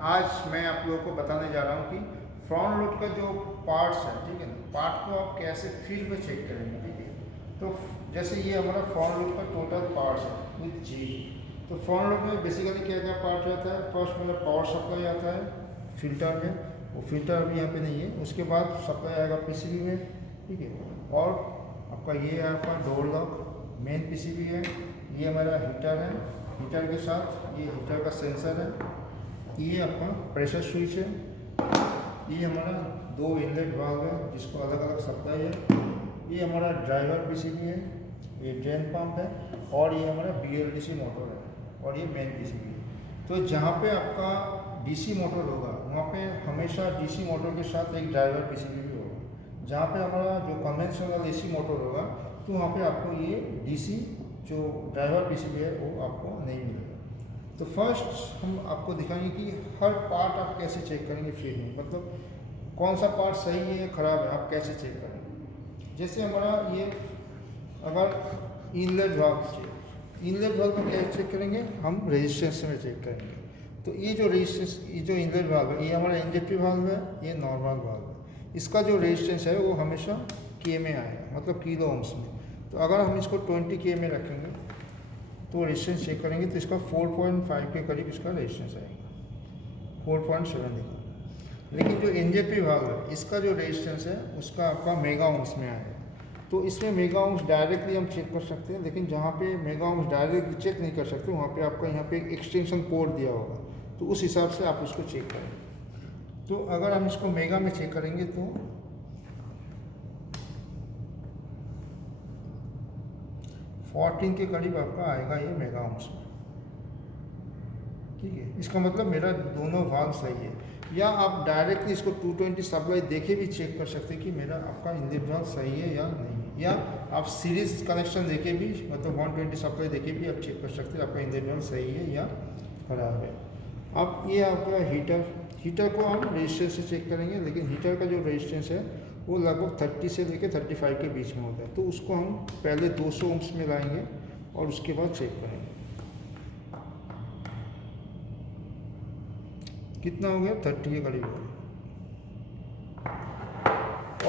आज मैं आप लोगों को बताने जा रहा हूँ कि फ्रंट लोड का जो पार्ट्स है, ठीक है ना, पार्ट को आप कैसे फील्ड में चेक करेंगे, ठीक है। तो जैसे ये हमारा फ्रंट लोड का टोटल पार्ट्स है विथ जी। तो फ्रंट लोड में बेसिकली क्या क्या पार्ट रहता है। फर्स्ट मतलब पावर सप्लाई आता है फिल्टर में, वो फिल्टर अभी यहाँ पे नहीं है। उसके बाद सप्लाई आएगा पीसीबी में, ठीक है। और आपका ये आपका डोर लॉक मेन पीसीबी है। ये हमारा हीटर है, हीटर के साथ ये हीटर का सेंसर है। ये आपका प्रेशर स्विच है। ये हमारा 2 इनलेट वाल्व है जिसको अलग अलग सप्लाई है। ये हमारा ड्राइवर पीसीबी है, ये ड्रेन पंप है, और ये हमारा बीएलडीसी मोटर है, और ये मेन पीसीबी है। तो जहाँ पे आपका डीसी मोटर होगा वहाँ पे हमेशा डीसी मोटर के साथ एक ड्राइवर पीसीबी भी होगा। जहाँ पे हमारा जो कन्वेंशनल एसी मोटर होगा तो वहाँ पे आपको ये डीसी जो ड्राइवर पीसीबी है वो आपको नहीं मिलेगा। तो फर्स्ट हम आपको दिखाएंगे कि हर पार्ट आप कैसे चेक करेंगे फील्ड में, मतलब कौन सा पार्ट सही है ख़राब है आप कैसे चेक करेंगे। जैसे हमारा ये अगर इनलेट वाल्व चाहिए, इनलेट वाल्व में क्या चेक करेंगे हम, रेजिस्टेंस में चेक करेंगे। तो ये जो रेजिस्टेंस, ये जो इनलेट वाल्व है ये हमारा इंजेक्टिव वाल्व है, ये नॉर्मल वाल्व है। इसका जो रेजिस्टेंस है वो हमेशा के में आएगा, मतलब किलो ओम्स में। तो अगर हम इसको 20 के में रखेंगे तो रेजिस्टेंस चेक करेंगे तो इसका 4.5 के करीब इसका रेजिस्टेंस आएगा, 4.7 दिखा। लेकिन जो एनजेपी वाल्व है इसका जो रेजिस्टेंस है उसका आपका मेगा ओम्स में आएगा। तो इसमें मेगा ओम्स डायरेक्टली हम चेक कर सकते हैं, लेकिन जहाँ पे मेगा ओम्स डायरेक्टली चेक नहीं कर सकते वहाँ पे आपका यहाँ पे एक एक्सटेंशन पोर्ट दिया होगा, तो उस हिसाब से आप उसको चेक करें। तो अगर हम इसको मेगा में चेक करेंगे तो 14 के करीब आपका आएगा ये मेगा ओम्स में, ठीक है। इसका मतलब मेरा दोनों वाल्व सही है। या आप डायरेक्टली इसको 220 सप्लाई देके भी चेक कर सकते हैं कि मेरा आपका इनलेट वाल्व सही है या नहीं है। या आप सीरीज कनेक्शन देके भी, मतलब 120 सप्लाई देके भी आप चेक कर सकते हैं आपका इनलेट वाल्व सही है या खराब है। अब ये आपका हीटर, हीटर को हम रेजिस्टेंस से चेक करेंगे, लेकिन हीटर का जो रेजिस्टेंस है वो लगभग 30 से लेकर 35 के बीच में होता है। तो उसको हम पहले 200 ओम्स में लाएंगे और उसके बाद चेक करेंगे कितना हो गया, 30 के करीब हो गया।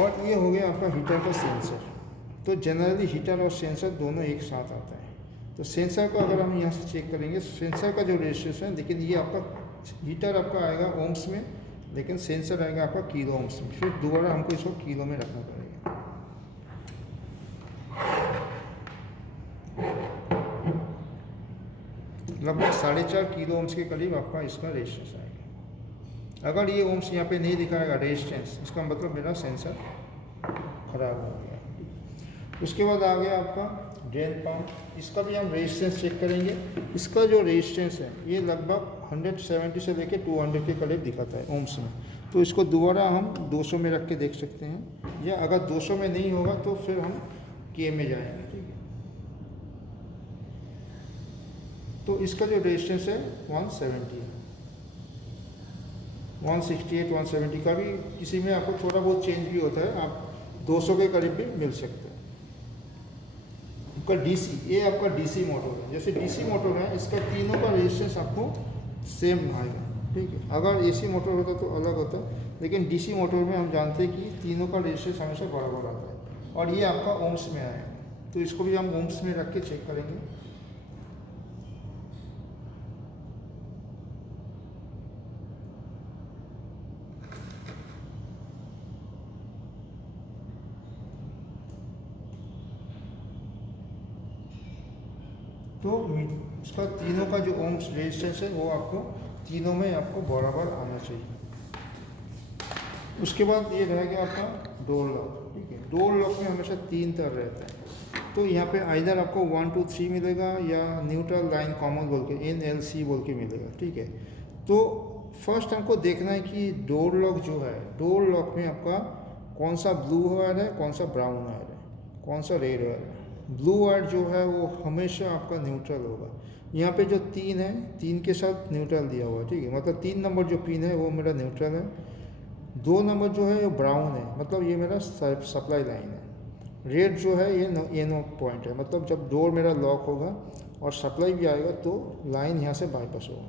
और ये हो गया आपका हीटर का सेंसर। तो जनरली हीटर और सेंसर दोनों एक साथ आता है। तो सेंसर को अगर हम यहाँ से चेक करेंगे, सेंसर का जो रेजिस्टेंस है, लेकिन ये आपका हीटर आपका आएगा ओम्स में, लेकिन सेंसर आएगा आपका किलो ओम्स में। फिर दोबारा हमको इसको किलो में रखना पड़ेगा। लगभग 4.5 किलो ओम्स के करीब आपका इसका रेजिस्टेंस आएगा। अगर ये ओम्स यहाँ पे नहीं दिखाएगा रेजिस्टेंस, इसका मतलब मेरा सेंसर खराब हो गया। उसके बाद आ गया आपका ड्रेन पंप। इसका भी हम रेजिस्टेंस चेक करेंगे। इसका जो रेजिस्टेंस है ये लगभग 170 से लेकर 200 के करीब दिखाता है ओम्स में। तो इसको दोबारा हम 200 में रख के देख सकते हैं, या अगर 200 में नहीं होगा तो फिर हम के में जाएंगे, ठीक है। तो इसका जो रेजिस्टेंस है 170 है, 168 170 का भी किसी में आपको थोड़ा बहुत चेंज भी होता है, आप 200 के करीब भी मिल सकते हैं। आपका डीसी, ये आपका डीसी मोटर है। जैसे डीसी मोटर है इसका तीनों का रेजिस्टेंस आपको सेम आएगा, ठीक है। अगर एसी मोटर होता तो अलग होता, लेकिन डीसी मोटर में हम जानते हैं कि तीनों का रेजिस्टेंस हमेशा बराबर आता है। और ये आपका ओम्स में आएगा, तो इसको भी हम ओम्स में रख के चेक करेंगे। तो इसका तीनों का जो ओम्स रेजिस्टेंस है वो आपको तीनों में आपको बराबर आना चाहिए। उसके बाद ये रह गया आपका डोर लॉक, ठीक है। डोर लॉक में हमेशा 3 तर रहता है। तो यहाँ पे आइदर आपको 1 2 3 मिलेगा, या न्यूट्रल लाइन कॉमन बोल के NLC बोल के मिलेगा, ठीक है। तो फर्स्ट हमको देखना है कि डोर लॉक जो है, डोर लॉक में आपका कौन सा ब्लू वायर है, कौन सा ब्राउन वायर है, कौन सा रेड वायर है। ब्लू वायर जो है वो हमेशा आपका न्यूट्रल होगा। यहाँ पे जो 3 है, 3 के साथ न्यूट्रल दिया हुआ है, ठीक है। मतलब 3 नंबर जो पिन है वो मेरा न्यूट्रल है। 2 नंबर जो है ये ब्राउन है, मतलब ये मेरा सप्लाई लाइन है। रेड जो है ये एनो पॉइंट है, मतलब जब डोर मेरा लॉक होगा और सप्लाई भी आएगा तो लाइन यहाँ से बाईपास होगा।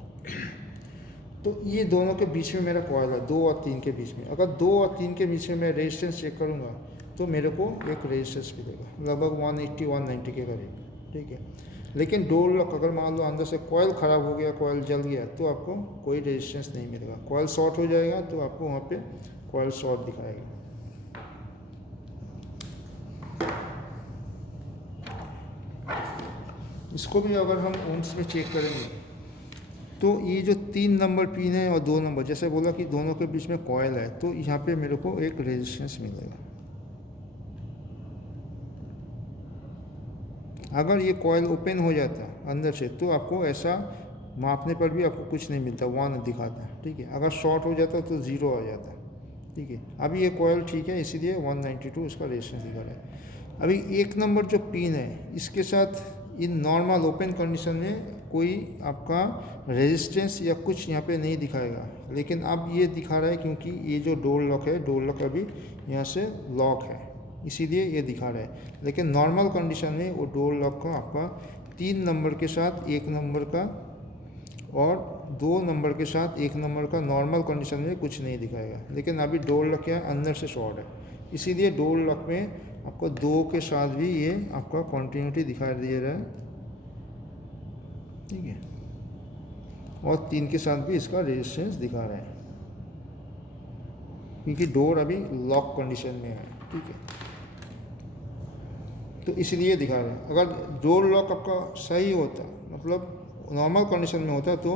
तो ये दोनों के बीच में मेरा कॉयल है, 2 और 3 के बीच में। अगर 2 और 3 के बीच में मैं रेजिस्टेंस चेक करूँगा तो मेरे को एक रेजिस्टेंस मिलेगा लगभग 180-190 के करीब, ठीक है। लेकिन डोर लॉक अगर मान लो अंदर से कॉयल ख़राब हो गया, कॉयल जल गया, तो आपको कोई रेजिस्टेंस नहीं मिलेगा। कॉयल शॉर्ट हो जाएगा तो आपको वहाँ पे कॉयल शॉर्ट दिखाएगा। इसको भी अगर हम ओम्स में चेक करेंगे तो ये जो 3 नंबर पिन है और 2 नंबर, जैसे बोला कि दोनों के बीच में कॉयल है, तो यहाँ पे मेरे को एक रेजिस्टेंस मिलेगा। अगर ये कॉयल ओपन हो जाता है अंदर से तो आपको ऐसा मापने पर भी आपको कुछ नहीं मिलता, 1 दिखाता है, ठीक है। अगर शॉर्ट हो जाता तो 0 आ जाता, ठीक है। अभी ये कॉयल ठीक है, इसीलिए 192 इसका रेजिस्टेंस दिखा रहा है। अभी 1 नंबर जो पिन है इसके साथ इन नॉर्मल ओपन कंडीशन में कोई आपका रेजिस्टेंस या कुछ यहाँ पे नहीं दिखाएगा, लेकिन अब ये दिखा रहा है क्योंकि ये जो डोर लॉक है, डोर लॉक अभी यहाँ से लॉक है, इसीलिए ये दिखा रहा है। लेकिन नॉर्मल कंडीशन में वो डोर लॉक का आपका 3 नंबर के साथ 1 नंबर का और 2 नंबर के साथ 1 नंबर का नॉर्मल कंडीशन में कुछ नहीं दिखाएगा। लेकिन अभी डोर लॉक क्या है, अंदर से शॉर्ट है, इसीलिए डोर लॉक में आपको 2 के साथ भी ये आपका कॉन्टिन्यूटी दिखाई दे रहा है, ठीक है, और 3 के साथ भी इसका रेजिस्टेंस दिखा रहा है क्योंकि डोर अभी लॉक कंडीशन में है, ठीक है, तो इसलिए दिखा रहा है। अगर डोर लॉक आपका सही होता, मतलब नॉर्मल कंडीशन में होता, तो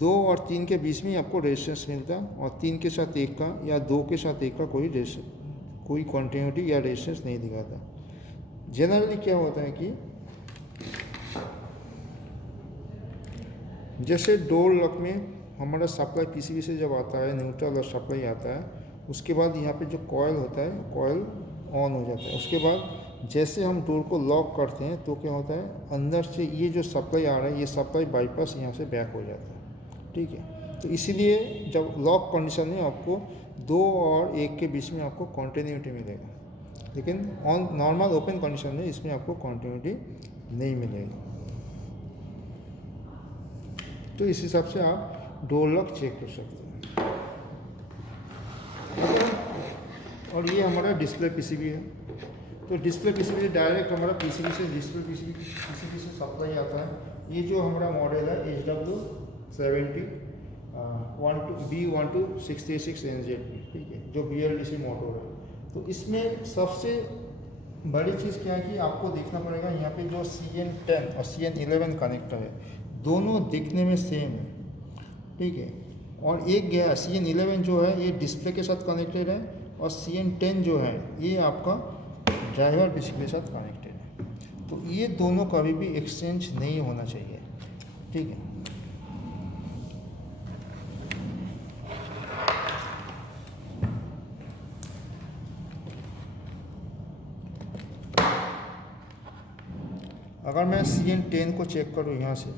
2 और 3 के बीच में आपको रेजिस्टेंस मिलता और 3 के साथ 1 का या 2 के साथ 1 का कोई कॉन्टिन्यूटी या रेजिस्टेंस नहीं दिखाता। जनरली क्या होता है कि जैसे डोर लॉक में हमारा सप्लाई पीसीबी से जब आता है, न्यूट्रल और सप्लाई आता है, उसके बाद यहाँ पे जो कॉयल होता है, कॉयल ऑन हो जाता है। उसके बाद जैसे हम डोर को लॉक करते हैं तो क्या होता है, अंदर से ये जो सप्लाई आ रहा है, ये सप्लाई बाईपास यहाँ से बैक हो जाता है, ठीक है। तो इसीलिए जब लॉक कंडीशन में आपको 2 और 1 के बीच में आपको कॉन्टिन्यूटी मिलेगा, लेकिन ऑन नॉर्मल ओपन कंडीशन में इसमें आपको कॉन्टिन्यूटी नहीं मिलेगी। तो इस हिसाब से आप डोर लॉक चेक कर सकते हैं। और ये हमारा डिस्प्ले पीसीबी है, तो डिस्प्ले पीसीबी डायरेक्ट हमारा पीसीबी से पीसीबी से सप्लाई आता है। ये जो हमारा मॉडल है HW70 B1266NZ, ठीक है, जो BLDC मोटर है। तो इसमें सबसे बड़ी चीज़ क्या है कि आपको देखना पड़ेगा, यहाँ पे जो CN10 और CN11 कनेक्टर है, दोनों दिखने में सेम है, ठीक है। और एक गया CN11 जो है ये डिस्प्ले के साथ कनेक्टेड है, और CN10 जो है ये आपका ड्राइवर पीसीबी के साथ कनेक्टेड है। तो ये दोनों कभी भी एक्सचेंज नहीं होना चाहिए, ठीक है। अगर मैं CN10 को चेक करूँ यहाँ से,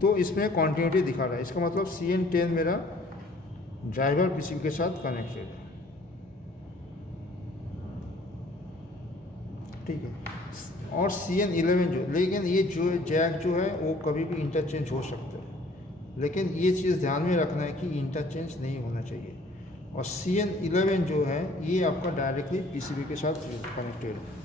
तो इसमें कॉन्टिन्यूटी दिखा रहा है, इसका मतलब CN10 मेरा ड्राइवर पीसीबी के साथ कनेक्टेड है, ठीक है। और CN11 जो, लेकिन ये जो जैक जो है वो कभी भी इंटरचेंज हो सकता है, लेकिन ये चीज़ ध्यान में रखना है कि इंटरचेंज नहीं होना चाहिए। और CN11 जो है ये आपका डायरेक्टली पीसीबी के साथ कनेक्टेड है।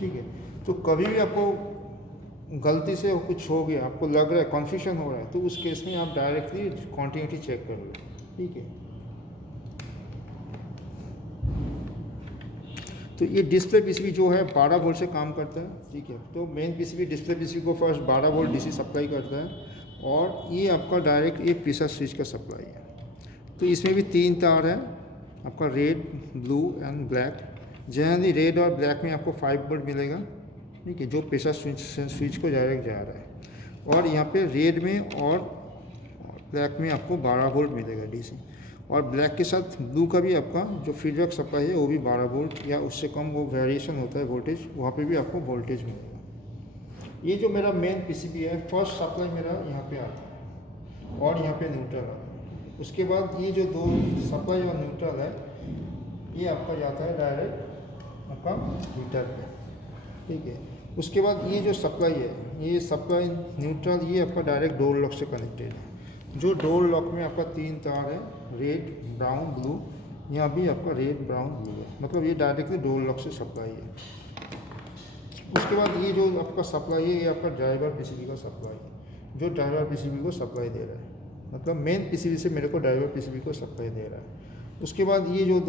ठीक है, तो कभी भी आपको गलती से कुछ हो गया, आपको लग रहा है कन्फ्यूजन हो रहा है, तो उस केस में आप डायरेक्टली कॉन्टिन्यूटी चेक कर लो, ठीक है। तो ये डिस्प्ले पीसीबी जो है 12 वोल्ट से काम करता है, ठीक है। तो मेन पीसीबी डिस्प्ले पीसीबी को फर्स्ट 12 वोल्ट डीसी सप्लाई करता है, और ये आपका डायरेक्ट ये प्रेशर स्विच का सप्लाई है। तो इसमें भी 3 तार है आपका, red, blue and black. Generally red और ब्लैक में आपको 5 वोल्ट मिलेगा, ठीक है, जो प्रेशर स्विच को डायरेक्ट जा रहा है। और यहाँ पे रेड में और ब्लैक में आपको 12 वोल्ट मिलेगा डीसी, और ब्लैक के साथ ब्लू का भी आपका जो फीडबैक सप्लाई है वो भी 12 वोल्ट या उससे कम वो वेरिएशन होता है वोल्टेज, वहाँ पे भी आपको वोल्टेज मिलेगा। ये जो मेरा मेन पीसीबी है, फर्स्ट सप्लाई मेरा यहाँ पे आता है, और यहाँ पे न्यूट्रल आता है। उसके बाद ये जो दो सप्लाई और न्यूट्रल है ये आपका जाता है डायरेक्ट आपका हीटर पे, ठीक है। उसके बाद ये जो सप्लाई है, ये सप्लाई न्यूट्रल ये आपका डायरेक्ट डोर लॉक से कनेक्टेड है। जो डोर लॉक में आपका 3 तार है, रेड ब्राउन ब्लू, यहाँ भी आपका रेड ब्राउन ब्लू है, मतलब ये डायरेक्टली डोर लॉक से सप्लाई है। उसके बाद ये जो आपका सप्लाई है ये आपका ड्राइवर पीसीबी का सप्लाई है, जो ड्राइवर पीसीबी को सप्लाई दे रहा है, मतलब मेन पीसीबी से मेरे को ड्राइवर पीसीबी को सप्लाई दे रहा है। उसके बाद ये जो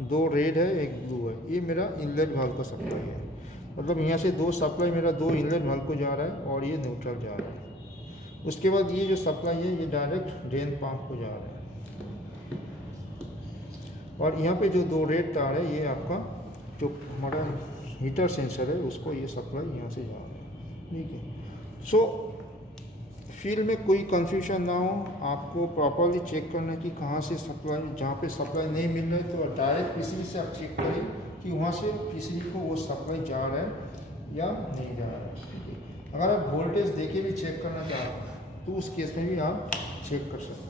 दो रेड है एक ब्लू है, ये मेरा इनलेट वाल्व का सप्लाई है, मतलब यहाँ से दो सप्लाई मेरा दो इनलेट वाल्व को जा रहा है और ये न्यूट्रल जा रहा है। उसके बाद ये जो सप्लाई है ये डायरेक्ट ड्रेन पंप को जा रहा है, और यहाँ पे जो दो रेड तार है ये आपका जो हमारा हीटर सेंसर है उसको ये सप्लाई यहाँ से जा रहा है, ठीक है। सो फील्ड में कोई कंफ्यूजन ना हो, आपको प्रॉपरली चेक करना है कि कहाँ से सप्लाई, जहाँ पे सप्लाई नहीं मिल रहा है तो डायरेक्ट पीसीबी से आप चेक करें कि वहाँ से पीसीबी को वो सप्लाई जा रहा है या नहीं जा रहा है, ठीक है। अगर आप वोल्टेज देके भी चेक करना चाहते हैं तो उस केस में भी आप चेक कर सकते हैं।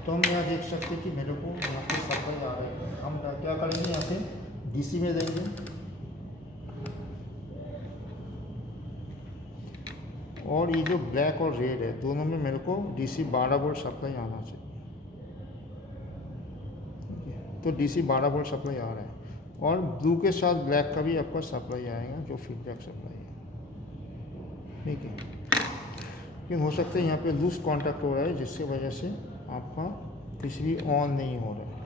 तो हम यहाँ देख सकते हैं कि मेरे को यहाँ पे सप्लाई आ रही है। हम क्या करेंगे, यहाँ पे डीसी में देंगे और ये जो ब्लैक और रेड है दोनों में मेरे को डीसी 12 वोल्ट सप्लाई आना चाहिए, तो डीसी 12 वोल्ट सप्लाई आ रहा है। और ब्लू के साथ ब्लैक का भी आपका सप्लाई आएगा जो फीडबैक सप्लाई है, ठीक है। लेकिन हो सकता है यहाँ पे लूज कॉन्टैक्ट हो रहा है जिसकी वजह से आपका पीसीबी ऑन नहीं हो रहा है।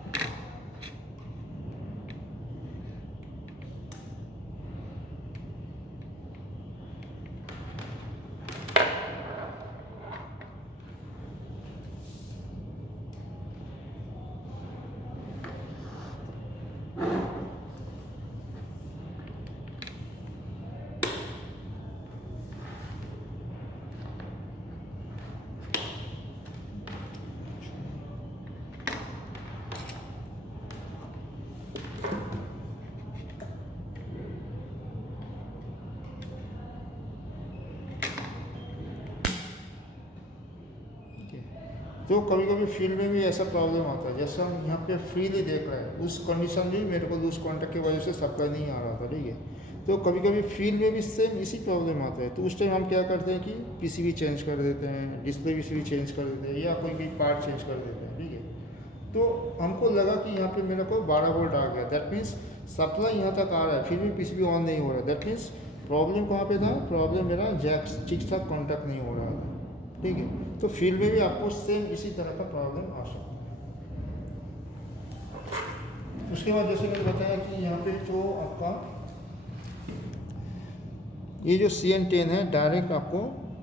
तो कभी कभी फील्ड में भी ऐसा प्रॉब्लम आता है, जैसे हम यहाँ पे फील्ड ही देख रहे हैं उस कंडीशन में मेरे को लूज कॉन्टैक्ट की वजह से सप्लाई नहीं आ रहा था, ठीक है। तो कभी कभी फील्ड में भी सेम इसी प्रॉब्लम आता है, तो उस टाइम हम क्या करते हैं कि पीसीबी चेंज कर देते हैं, डिस्प्ले पीसीबी चेंज कर देते हैं या कोई भी पार्ट चेंज कर देते हैं, ठीक है। तो हमको लगा कि यहाँ पे मेरे को 12 वोल्ट आ गया, दैट मीन्स सप्लाई यहाँ तक आ रहा है, फिर भी पीसीबी ऑन नहीं हो रहा है, दैट मीन्स प्रॉब्लम कहाँ पे था, प्रॉब्लम मेरा जैक ठीक ठाक कॉन्टैक्ट नहीं हो रहा था, ठीक है। तो फील्ड में भी आपको सेम इसी तरह का प्रॉब्लम आ सकता है। उसके बाद जैसे मैंने बताया कि यहाँ पे जो आपका ये जो CN10 है डायरेक्ट आपको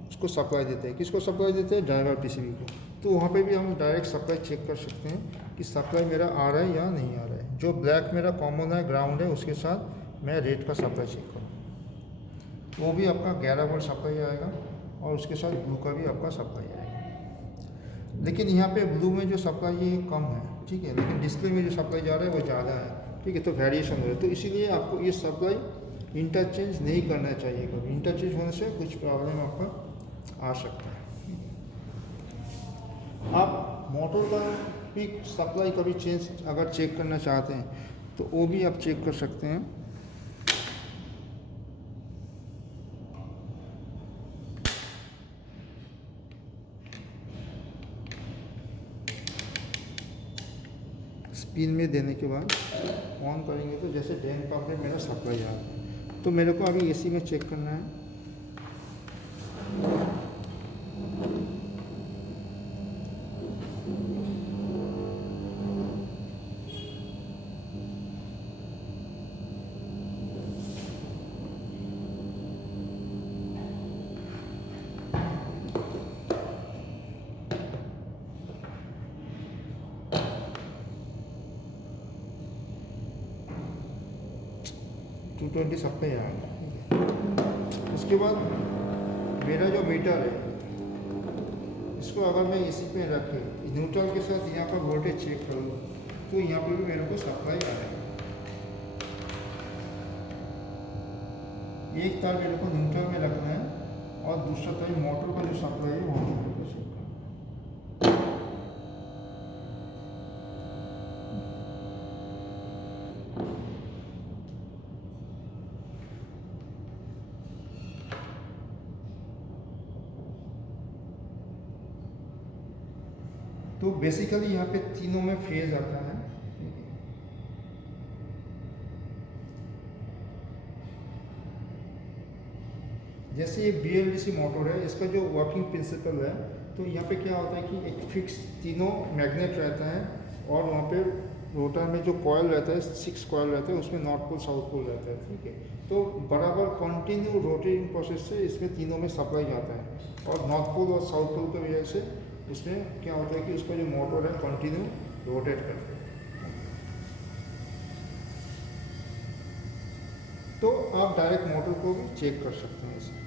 उसको सप्लाई देते हैं, किसको सप्लाई देते हैं, ड्राइवर पीसीबी को। तो वहाँ पे भी हम डायरेक्ट सप्लाई चेक कर सकते हैं कि सप्लाई मेरा आ रहा है या नहीं आ रहा है। जो ब्लैक मेरा कॉमन है ग्राउंड है उसके साथ मैं रेड का सप्लाई चेक करूँ, वो भी आपका 11 वोल्ट सप्लाई आएगा और उसके साथ ब्लू का भी आपका सप्लाई आएगा। लेकिन यहाँ पे ब्लू में जो सप्लाई है कम है, ठीक है, लेकिन डिस्प्ले में जो सप्लाई जा रहा है वो ज़्यादा है, ठीक है। तो वेरिएशन हो रहा है, तो इसीलिए आपको ये सप्लाई इंटरचेंज नहीं करना चाहिए कभी, इंटरचेंज होने से कुछ प्रॉब्लम आपका आ सकता है। आप मोटर का भी सप्लाई कभी चेंज अगर चेक करना चाहते हैं तो वो भी आप चेक कर सकते हैं। स्पिन में देने के बाद ऑन करेंगे तो जैसे ड्रेन पंप में मेरा सप्लाई आ रहा है, तो मेरे को अभी एसी में चेक करना है। 220 सप्लाई आएगा, ठीक है। उसके बाद मेरा जो मीटर है इसको अगर मैं इसी पे रख के न्यूट्रल के साथ यहाँ पर वोल्टेज चेक करूँ तो यहाँ पे भी मेरे को सप्लाई आएगा। एक तार मेरे को न्यूट्रल में रखना है और दूसरा तार मोटर का जो सप्लाई है वहाँ मेरे को चेक करना है। तो बेसिकली यहाँ पे तीनों में फेज आता है। जैसे ये BLDC मोटर है, इसका जो वर्किंग प्रिंसिपल है, तो यहाँ पे क्या होता है कि एक फिक्स तीनों मैग्नेट रहता है और वहाँ पे रोटर में जो कॉयल रहता है 6 कॉयल रहता है, उसमें नॉर्थ पोल साउथ पोल रहता है, ठीक है। तो बराबर कंटिन्यू रोटेटिंग प्रोसेस से इसमें तीनों में सप्लाई जाता है और नॉर्थ पोल और साउथ पोल की वजह से इसमें क्या होता है कि उसका जो मोटर है कंटिन्यू रोटेट करता है। तो आप डायरेक्ट मोटर को भी चेक कर सकते हैं इसे।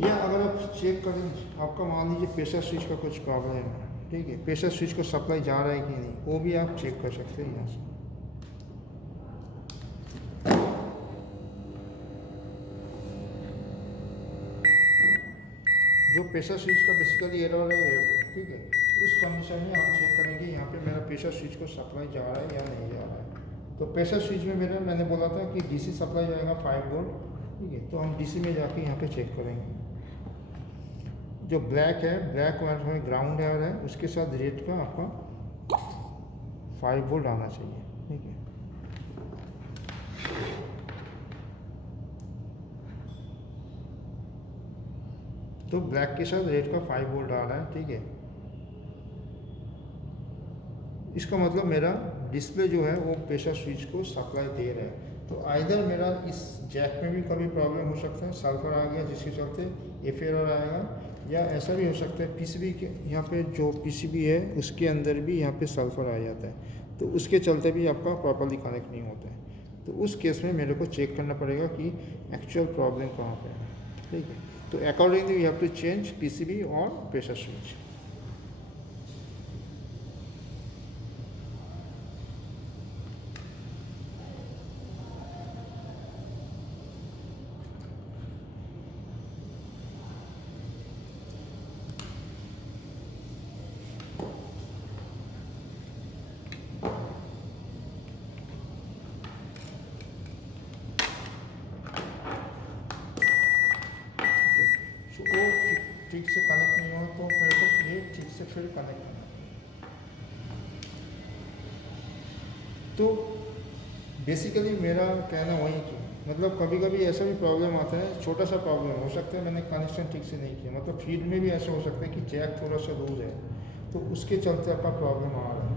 या अगर आप चेक करें, आपका मान लीजिए प्रेशर स्विच का कुछ प्रॉब्लम है, ठीक है, प्रेशर स्विच को सप्लाई जा रहा है कि नहीं, वो भी आप चेक कर सकते हैं यहाँ से। जो प्रेशर स्विच का बेसिकली एरर है, ठीक है, उस कंडीशन में हम चेक करेंगे यहाँ पे मेरा प्रेशर स्विच को सप्लाई जा रहा है या नहीं जा रहा है। तो प्रेशर स्विच में मैंने बोला था कि DC सप्लाई जाएगा 5 वोल्ट, ठीक है। तो हम DC में जाके यहाँ पे चेक करेंगे। जो ब्लैक है, ब्लैक वायर में ग्राउंड वायर है, उसके साथ रेड का आपका 5 वोल्ट आना चाहिए, ठीक है। तो ब्लैक के साथ रेड का 5 वोल्ट आ रहा है, ठीक है। इसका मतलब मेरा डिस्प्ले जो है वो प्रेशर स्विच को सप्लाई दे रहा है। तो आइदर मेरा इस जैक में भी कभी प्रॉब्लम हो सकता है, सल्फर आ गया जिसके चलते एरर आएगा, या ऐसा भी हो सकता है PCB के यहाँ पे जो PCB है उसके अंदर भी यहाँ पे सल्फर आ जाता है, तो उसके चलते भी आपका प्रॉपर्ली कनेक्ट नहीं होता है। तो उस केस में मेरे को चेक करना पड़ेगा कि एक्चुअल प्रॉब्लम कहाँ पे है, ठीक है। तो accordingly we have to change PCB और प्रेशर स्विच। वो ठीक से कनेक्ट नहीं हो तो मेरे को ये ठीक से फिर कनेक्ट करना। तो बेसिकली मेरा कहना वही कि मतलब कभी कभी ऐसा भी प्रॉब्लम आता है, छोटा सा प्रॉब्लम हो सकता है, मैंने कनेक्शन ठीक से नहीं किया, मतलब फील्ड में भी ऐसा हो सकता है कि जैक थोड़ा सा लूज है, तो उसके चलते आपका प्रॉब्लम आ रहा है।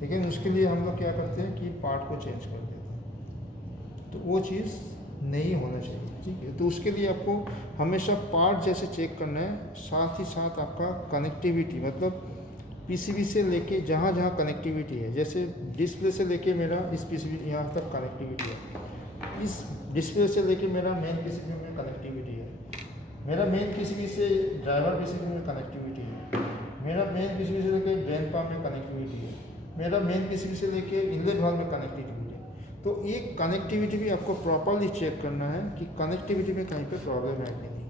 लेकिन उसके लिए हम लोग क्या करते हैं कि पार्ट को चेंज कर देते हैं, तो वो चीज़ नहीं होना चाहिए, ठीक है। तो उसके लिए आपको हमेशा पार्ट जैसे चेक करना है, साथ ही साथ आपका कनेक्टिविटी, मतलब PCB से लेके जहाँ जहाँ कनेक्टिविटी है, जैसे डिस्प्ले से लेके मेरा इस PCB यहाँ तक कनेक्टिविटी है, इस डिस्प्ले से लेके मेरा मेन PCB में कनेक्टिविटी है, मेरा मेन PCB से ड्राइवर PCB में कनेक्टिविटी है, मेरा मेन PCB से लेके ड्रेन पंप में कनेक्टिविटी है, मेरा मेन PCB से लेके इनलेट वाल्व में कनेक्टिविटी है। तो ये कनेक्टिविटी भी आपको प्रॉपरली चेक करना है कि कनेक्टिविटी में कहीं पे प्रॉब्लम है कि नहीं।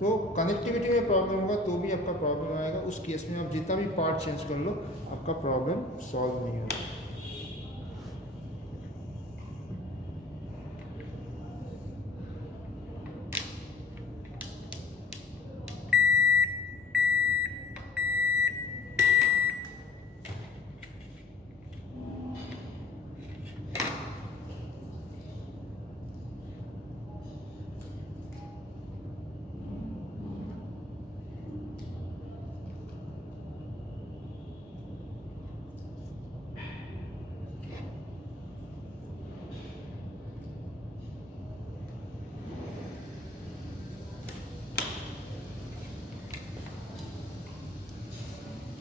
तो कनेक्टिविटी में प्रॉब्लम होगा तो भी आपका प्रॉब्लम आएगा, उस केस में आप जितना भी पार्ट चेंज कर लो आपका प्रॉब्लम सॉल्व नहीं होगा।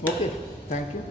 Okay, thank you.